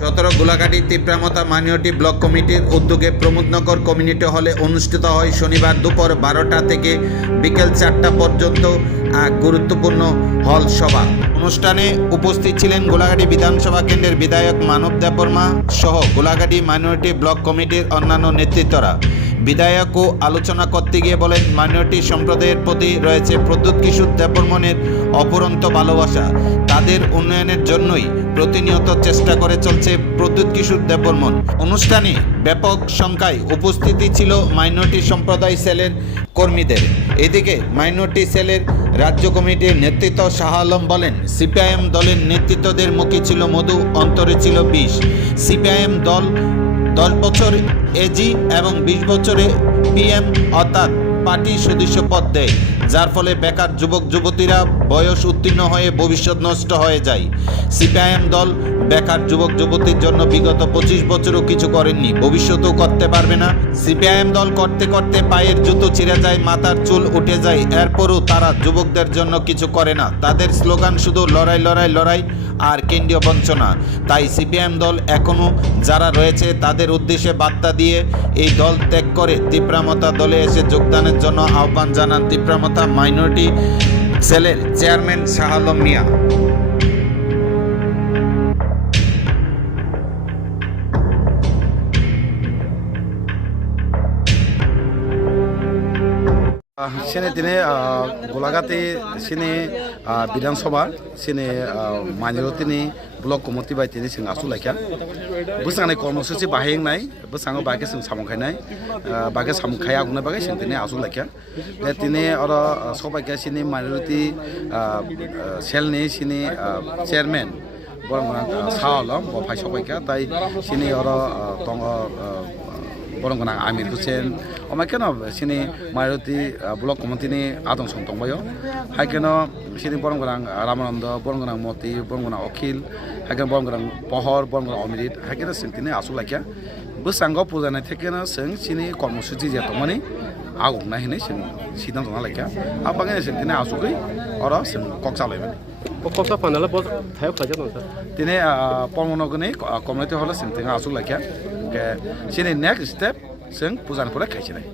সতেরো গোলাঘাটি তিপ্রামতা মানিয়টি ব্লক কমিটির উদ্যোগে প্রমোদনগর কমিউনিটি হলে অনুষ্ঠিত হয় শনিবার দুপুর বারোটা থেকে বিকেল চারটা পর্যন্ত গুরুত্বপূর্ণ হল সভা। অনুষ্ঠানে উপস্থিত ছিলেন গোলাঘাটি বিধানসভা কেন্দ্রের বিধায়ক মানব দেববর্মা সহ গোলাঘাটি মাইনরিটি ব্লক কমিটির অন্যান্য নেতৃত্বরা। বিধায়কও আলোচনা করতে গিয়ে বলেন, মাইনরিটি সম্প্রদায়ের প্রতি রয়েছে প্রদ্যুৎ কিশোর দেববর্মনের অপরন্ত ভালোবাসা। তাদের উন্নয়নের জন্যই প্রতিনিয়ত চেষ্টা করে চলছে প্রদ্যুৎ কিশোর দেববর্মন অনুষ্ঠানে ব্যাপক সংখ্যায় উপস্থিতি ছিল মাইনরিটি সম্প্রদায় সেলের কর্মীদের। এদিকে মাইনরিটি সেলের রাজ্য কমিটির নেতৃত্ব শাহ আলম বলেন, সিপিআইএম দলের নেতৃত্বদের মুখে ছিল মধু, অন্তরে ছিল বিষ। সিপিআইএম দল দশ বছর এজি এবং বিশ বছরে পিএম অর্থাৎ পার্টি সদস্য পদ দেয় যার ফলে বেকার যুবক যুবতীরা বয়স উত্তীর্ণ হয়ে ভবিষ্যৎ নষ্ট হয়ে যায়। সিপিআইএম দল বেকার যুবক যুবতীর জন্য বিগত পঁচিশ বছরও কিছু করেননি। ভবিষ্যতেও করতে পারবে না। সিপিআইএম দল করতে করতে পায়ের জুতো ছিঁড়ে যায়, মাথার চুল উঠে যায়। এরপরও তারা যুবকদের জন্য কিছু করে না। তাদের স্লোগান শুধু লড়াই লড়াই লড়াই আর কেন্দ্রীয় বঞ্চনা। তাই সিপিএম দল এখনও যারা রয়েছে, তাদের উদ্দেশ্যে বার্তা দিয়ে এই দল ত্যাগ করে তিপ্রামতা দলে এসে যোগদানের জন্য আহ্বান জানান। তিপ্রামতা মাইনরিটি সেলের chairman Shah Alam Mia. Sini tini golagati sini বিধানসভা manjiro tini blok komoti bai tini sing asu laikya busang nai কর্মসূচি বাহিং নাই busang বাকে samongkhai nai বাকে gunai bagai sing tini asu laikya le tini oro সবাইকে minority sel ni sini chairman বরং সাওয়ালম বফাই সবাইকে তাই sini oro borong borongnang amir kusen oma keno sini mayoti blok komotini adong song tongbayo hai keno sini borongnang ramananda borongnang moti borongnang okhil hai keno borongnang pohor borongnang অমৃত hai keno sintine asuk lakya বসাঙ্গ পূজানে থেকে না song সিনি কর্মসূচি যেত মানে আগুক না হিনে song সিদ্ধান্ত না লেখা আর বাগানে সং তিনি আসুকই আর সং কক্সা লাইবে কক্সা ফাইনালে বস থাই খাজা না তিনি পরমনগনে কমিটি হলে সং তিনি আসুক লেখা আসু লাইকা সিনি নেক্সট স্টেপ जों পুজানপুরে খাইছিনাই